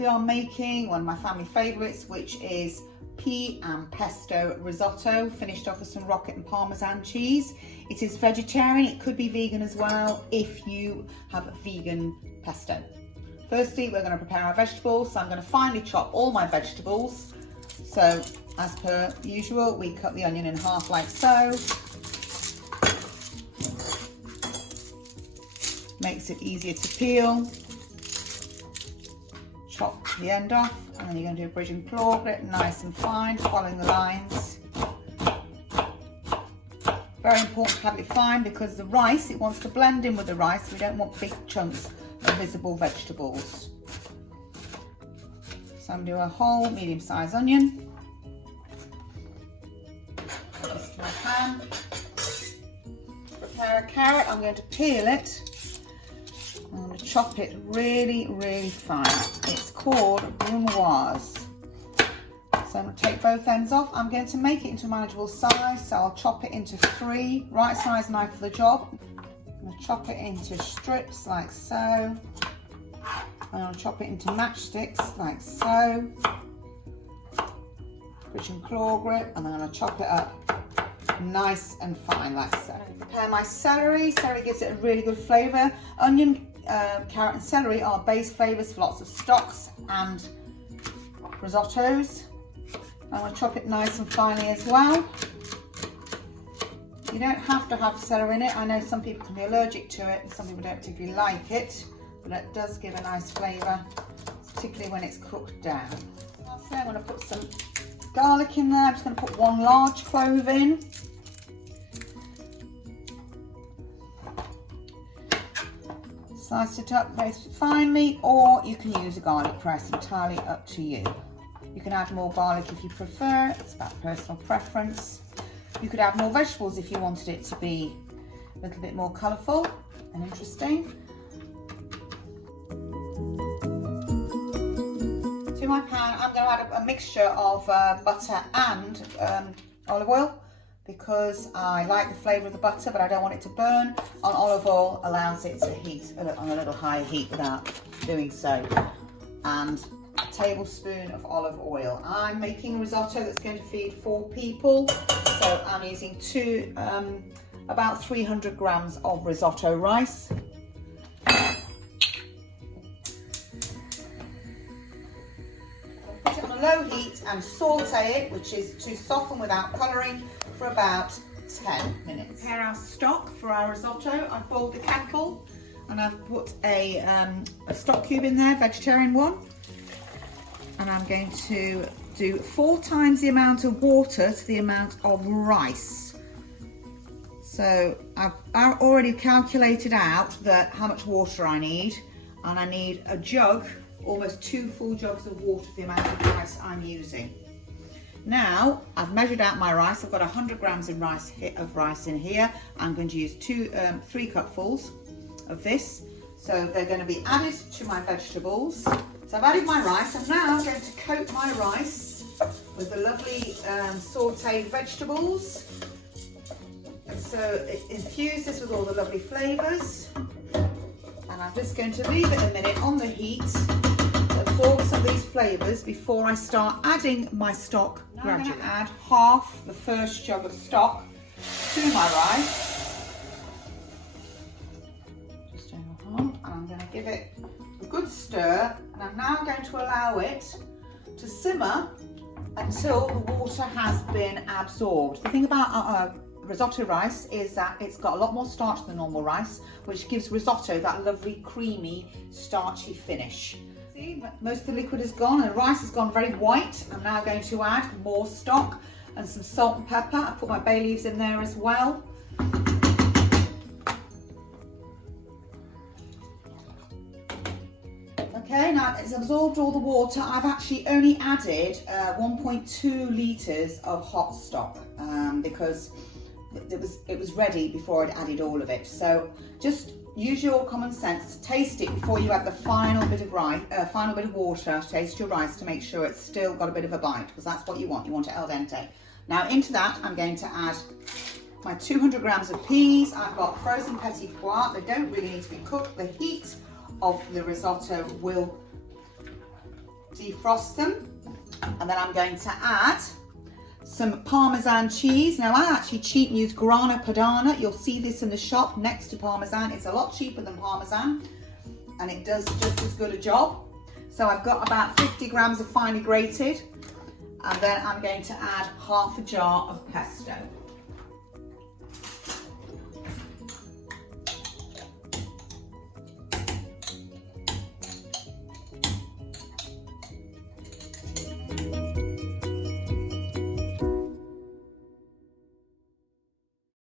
we are making one of my family favourites, which is pea and pesto risotto, finished off with some rocket and parmesan cheese. It is vegetarian, it could be vegan as well if you have a vegan pesto. Firstly, we're going to prepare our vegetables. So I'm going to finely chop all my vegetables. So as per usual, we cut the onion in half like so. Makes it easier to peel. Chop the end off, and then you're going to do a bridge and claw, get it nice and fine, following the lines. Very important to have it fine because the rice, it wants to blend in with the rice. We don't want big chunks of visible vegetables. So I'm going to do a whole medium-sized onion. This to my pan. Prepare a carrot. I'm going to peel it. I'm going to chop it really, really fine. It's called brunoise. So I'm going to take both ends off. I'm going to make it into a manageable size, so I'll chop it into 3, right size knife for the job. I'm going to chop it into strips like so. And I'll chop it into matchsticks like so. Bridge and claw grip, and then I'm going to chop it up nice and fine like so. I'm going to prepare my celery. Celery gives it a really good flavour. Onion, carrot and celery are base flavours for lots of stocks and risottos. I'm going to chop it nice and finely as well. You don't have to have celery in it. I know some people can be allergic to it and some people don't particularly like it, but it does give a nice flavour, particularly when it's cooked down. So I'm going to put some garlic in there. I'm just going to put 1 large clove in. Slice it up very finely, or you can use a garlic press, entirely up to you. You can add more garlic if you prefer, it's about personal preference. You could add more vegetables if you wanted it to be a little bit more colourful and interesting. To my pan, I'm going to add a mixture of butter and olive oil, because I like the flavour of the butter, but I don't want it to burn. And olive oil allows it to heat on a little higher heat without doing so. And a tablespoon of olive oil. I'm making a risotto that's going to feed 4 people, so I'm using about 300 grams of risotto rice. Put it on a low heat and saute it, which is to soften without colouring, for about 10 minutes. Prepare our stock for our risotto. I've boiled the kettle and I've put a stock cube in there, vegetarian one. And I'm going to do 4 times the amount of water to the amount of rice. So I've already calculated out how much water I need, and I need a jug, almost 2 full jugs of water for the amount of rice I'm using. Now I've measured out my rice. I've got 100 grams of rice in here. I'm going to use 3 cupfuls of this. So they're going to be added to my vegetables. So I've added my rice. I'm now going to coat my rice with the lovely sauteed vegetables. So it infuses with all the lovely flavours. And I'm just going to leave it a minute on the heat to absorb some of these flavours before I start adding my stock gradually. I'm going to add half the first jug of stock to my rice. Just over half. And I'm going to give it a good stir, and I'm now going to allow it to simmer until the water has been absorbed. The thing about risotto rice is that it's got a lot more starch than normal rice, which gives risotto that lovely creamy starchy finish. See, most of the liquid is gone and the rice has gone very white. I'm now going to add more stock and some salt and pepper. I put my bay leaves in there as well. Okay, now it's absorbed all the water. I've actually only added 1.2 litres of hot stock because it was ready before I'd added all of it. So just use your common sense to taste it before you add the final bit of water. Taste your rice to make sure it's still got a bit of a bite, because that's what you want. You want it al dente. Now into that, I'm going to add my 200 grams of peas. I've got frozen petit pois. They don't really need to be cooked. The heat of the risotto will defrost them, and then I'm going to add some Parmesan cheese. Now I actually cheat and use Grana Padano. You'll see this in the shop next to Parmesan. It's a lot cheaper than Parmesan and it does just as good a job. So I've got about 50 grams of finely grated, and then I'm going to add half a jar of pesto.